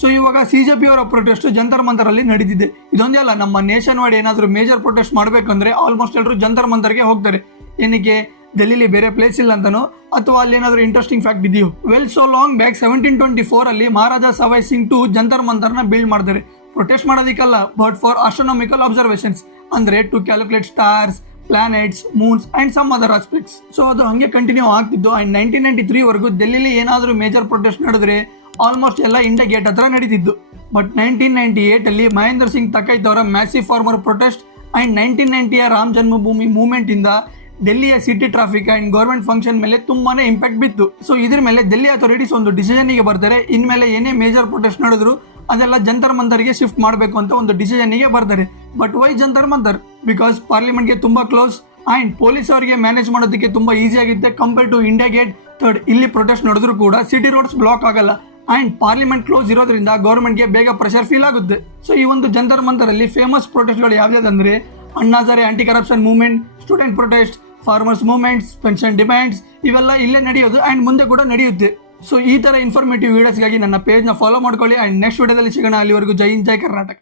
So ಇವಾಗ CJP ಅವರ protest Jantar Mantar ಅಲ್ಲಿ ನಡೀತಿದೆ. ಇದೊಂದೇ ಅಲ್ಲ, ನಮ್ಮ ನೇಷನ್ ವೈಡ್ ಏನಾದರೂ ಮೇಜರ್ ಪ್ರೊಟೆಸ್ಟ್ ಮಾಡಬೇಕಂದ್ರೆ ಆಲ್ಮೋಸ್ಟ್ ಎಲ್ಲರೂ ಜಂತರ್ ಮಂತರ್ಗೆ ಹೋಗ್ತಾರೆ. ಏನಕ್ಕೆ, ಡೆಲ್ಲಿಲಿ ಬೇರೆ ಪ್ಲೇಸ್ ಇಲ್ಲ ಅಂತನೋ ಅಥವಾ ಅಲ್ಲಿ ಏನಾದರೂ ಇಂಟ್ರೆಸ್ಟಿಂಗ್ ಫ್ಯಾಕ್ಟ್ ಇದೆಯೋ? ವೆಲ್, ಸೋ ಲಾಂಗ್ ಬ್ಯಾಕ್ 1724 ಅಲ್ಲಿ ಮಹಾರಾಜಾ ಸವಾಯ್ ಸಿಂಗ್ ಟು ಜಂತರ್ ಮಂತರ್ನ ಬಿಲ್ಡ್ ಮಾಡ್ತಾರೆ. ಪ್ರೊಟೆಸ್ಟ್ ಮಾಡೋದಕ್ಕಲ್ಲ, ಬಟ್ ಫಾರ್ ಆಸ್ಟ್ರೋನಾಮಿಕಲ್ ಅಬ್ಸರ್ವೇಷನ್ಸ್, ಅಂದ್ರೆ to calculate stars, planets, moons and some other aspects. So ಅದು ಹಂಗೆ ಕಂಟಿನ್ಯೂ ಆಗ್ತಿದ್ದು. ಅಂಡ್ 1993 ವರೆಗೂ ಡೆಲ್ಲಿಲಿ ಏನಾದರೂ ಮೇಜರ್ ಪ್ರೊಟೆಸ್ಟ್ ನಡೆದ್ರೆ ಆಲ್ಮೋಸ್ಟ್ ಎಲ್ಲ ಇಂಡಿಯಾ ಗೇಟ್ ಹತ್ರ ನಡೀತಿದ್ದು. ಬಟ್ 1998 ಅಲ್ಲಿ ಮಹೇಂದ್ರ ಸಿಂಗ್ ತಕೈತ್ ಅವರ ಮ್ಯಾಸಿವ್ ಫಾರ್ಮರ್ ಪ್ರೊಟೆಸ್ಟ್ ಅಂಡ್ 1990ಯ ರಾಮ್ ಜನ್ಮಭೂಮಿ ಮೂವ್ಮೆಂಟ್ ಇಂದ ಡೆಲ್ಲಿಯ city traffic and government function ಮೇಲೆ ತುಂಬಾನೇ ಇಂಪ್ಯಾಕ್ಟ್ ಬಿತ್ತು. ಸೊ ಇದ್ರ ಮೇಲೆ ಡೆಲ್ಲಿ ಅಥಾರಿಟೀಸ್ ಒಂದು ಡಿಸಿಷನ್ಗೆ ಬರ್ತಾರೆ. ಇನ್ಮೇಲೆ ಏನೇ ಮೇಜರ್ ಪ್ರೊಟೆಸ್ಟ್ ನಡೆದ್ರು ಅದೆಲ್ಲ ಜಂತರ್ ಮಂತರ್ಗೆ ಶಿಫ್ಟ್ ಮಾಡಬೇಕು ಅಂತ ಒಂದು ಡಿಸಿಷನ್ಗೆ ಬರ್ತಾರೆ. But why Jantar Mantar? Because ಪಾರ್ಲಿಮೆಂಟ್ಗೆ ತುಂಬಾ ಕ್ಲೋಸ್ ಅಂಡ್ ಪೊಲೀಸ್ ಅವರಿಗೆ ಮ್ಯಾನೇಜ್ ಮಾಡೋದಕ್ಕೆ ತುಂಬಾ ಈಸಿ ಆಗುತ್ತೆ compare to India gate. Third, ಇಲ್ಲಿ ಪ್ರೊಟೆಸ್ಟ್ ನಡೆದ್ರು ಕೂಡ ಸಿಟಿ ರೋಡ್ಸ್ ಬ್ಲಾಕ್ ಆಗಲ್ಲ ಅಂಡ್ ಪಾರ್ಲಿಮೆಂಟ್ ಕ್ಲೋಸ್ ಇರೋದ್ರಿಂದ ಗೌರ್ಮೆಂಟ್ಗೆ ಬೇಗ ಪ್ರೆಷರ್ ಫೀಲ್ ಆಗುತ್ತೆ. ಸೊ ಈ ಒಂದು ಜಂತರ್ ಮಂತರ್ ಅಲ್ಲಿ famous ಪ್ರೊಟೆಸ್ಟ್ಗಳು ಯಾವ್ಯಾವ್ದಂದ್ರೆ Anna Hazare aunty corruption movement, student protest, farmers movements, pension demands, ಇವೆಲ್ಲ ಇಲ್ಲೇ ನಡೆಯೋದು ಅಂಡ್ ಮುಂದೆ ಕೂಡ ನಡೆಯುತ್ತೆ. ಸೊ ಈ ತರ ಇನ್ಫಾರ್ಮೇಟಿವ್ ವಿಡಿಯೋಸ್ಗಾಗಿ ನನ್ನ ಪೇಜ್ನ ಫಾಲೋ ಮಾಡ್ಕೊಳ್ಳಿ ಅಂಡ್ ನೆಕ್ಸ್ಟ್ ವಿಡಿಯೋದಲ್ಲಿ ಸಿಗೋಣ. ಅಲ್ಲಿವರೆಗೂ ಜೈ ಹಿಂದ್, ಜೈ ಕರ್ನಾಟಕ.